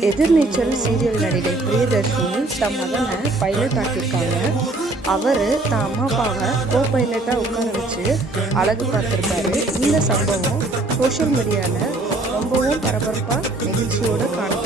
எதிர்நீச்சல் serial நடிகை பிரியதர்ஷினி தம் மகனை pilot ஆக்கியிருக்காங்க. அவர் தான் அம்மா அப்பாவை கோ பைலட்டாக உட்கார வச்சு அழகு பார்த்துருக்காரு. இந்த சம்பவம் சோஷியல் மீடியாவில் ரொம்பவும் பரபரப்பாக நிகழ்ச்சியோடு காணப்படுது.